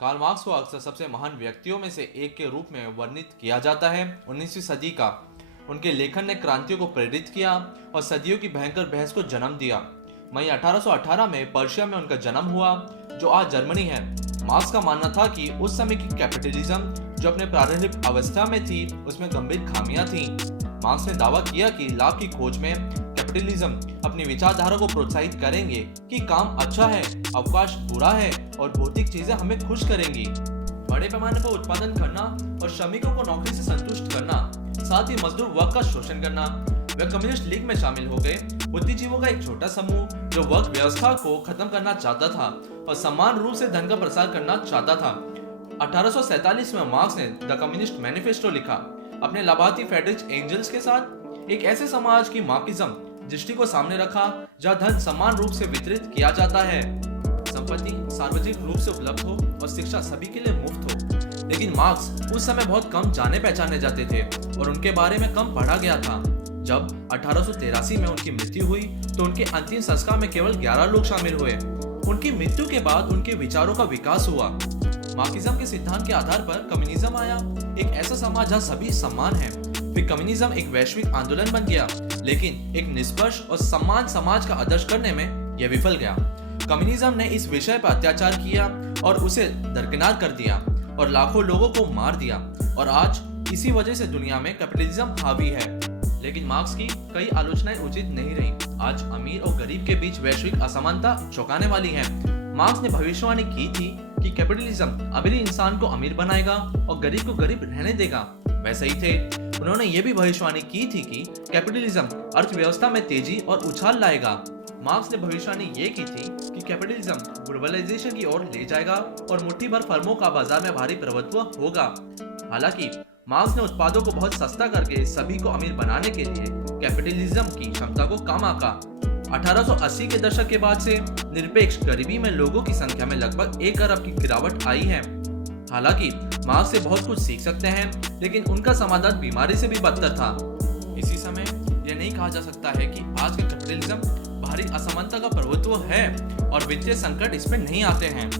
Karl Marx को अक्सर सबसे महान व्यक्तियों में से एक के रूप में वर्णित किया जाता है। 19वीं सदी का उनके लेखन ने क्रांतियों को प्रेरित किया और सदियों की भयंकर बहस को जन्म दिया। मई 1818 में पर्शिया में उनका जन्म हुआ, जो आज जर्मनी है। मार्क्स का मानना था कि उस समय की कैपिटलिज्म जो अपने प्रारंभिक अवस्था में थी, उसमें गंभीर खामियां थीं। मार्क्स ने दावा किया कि लाभ की खोज में कैपिटलिज्म अपनी विचारधारा को प्रोत्साहित करेंगे कि काम अच्छा है, अवकाश बुरा है और भौतिक चीजें हमें खुश करेंगी। बड़े पैमाने पर उत्पादन करना और श्रमिकों को नौकरी से संतुष्ट करना, साथ ही मजदूर वर्ग का शोषण करना। वे कम्युनिस्ट लीग में शामिल हो गए, बुद्धिजीवों का एक छोटा समूह जो वर्ग व्यवस्था को खत्म करना चाहता था और समान रूप से धन का प्रसार करना चाहता था। 1847 में मार्क्स ने द कम्युनिस्ट मैनिफेस्टो लिखा, अपने लाभार्थी फ्रेडरिक एंजल्स के साथ एक ऐसे समाज की मार्क्सिज्म दृष्टि को सामने रखा जहां धन समान रूप से वितरित किया जाता है, संपत्ति सार्वजनिक रूप से उपलब्ध हो और शिक्षा सभी के लिए मुफ्त हो। लेकिन मार्क्स उस समय बहुत कम जाने पहचाने जाते थे और उनके बारे में कम पढ़ा गया था। जब 1883 में उनकी मृत्यु हुई तो उनके अंतिम संस्कार में केवल 11 लोग शामिल हुए। उनकी मृत्यु के बाद उनके विचारों का विकास हुआ। मार्क्सिज्म के सिद्धांत के आधार पर कम्युनिज्म आया, एक ऐसा समाज जहां सभी समान हैं। फिर कम्युनिज्म एक वैश्विक आंदोलन बन गया, लेकिन एक निष्पक्ष और समान समाज का आदर्श करने में यह विफल गया। कम्युनिज्म ने इस विषय पर अत्याचार किया और उसे दरकिनार कर दिया और लाखों लोगों को मार दिया, और आज इसी वजह से दुनिया में कैपिटलिज्म हावी है। लेकिन मार्क्स की कई आलोचनाएं उचित नहीं रही। आज अमीर और गरीब के बीच वैश्विक असमानता चौंकाने वाली है। मार्क्स ने भविष्यवाणी की थी कि कैपिटलिज्म अमीर इंसान को अमीर बनाएगा और गरीब को गरीब रहने देगा। वैसे ही थे, उन्होंने ये भी भविष्यवाणी की थी कि कैपिटलिज्म अर्थव्यवस्था में तेजी और उछाल लाएगा। मार्क्स ने भविष्यवाणी ये की थी कि कैपिटलिज्म ग्लोबलाइजेशन की ओर ले जाएगा और मुट्ठी भर फर्मों का बाजार में भारी प्रभुत्व होगा। हालांकि मार्क्स ने उत्पादों को बहुत सस्ता करके सभी को अमीर बनाने के लिए कैपिटलिज्म की क्षमता को कम आंका। 1880 के दशक के बाद से निरपेक्ष गरीबी में लोगों की संख्या में लगभग 1 अरब की गिरावट आई है। हालांकि मार्क्स से बहुत कुछ सीख सकते हैं, लेकिन उनका समाधान बीमारी से भी बदतर था। इसी समय यह नहीं कहा जा सकता है कि आज का कैपिटलिज्म बाहरी असमानता का प्रभुत्व है और वित्तीय संकट इसमें नहीं आते हैं।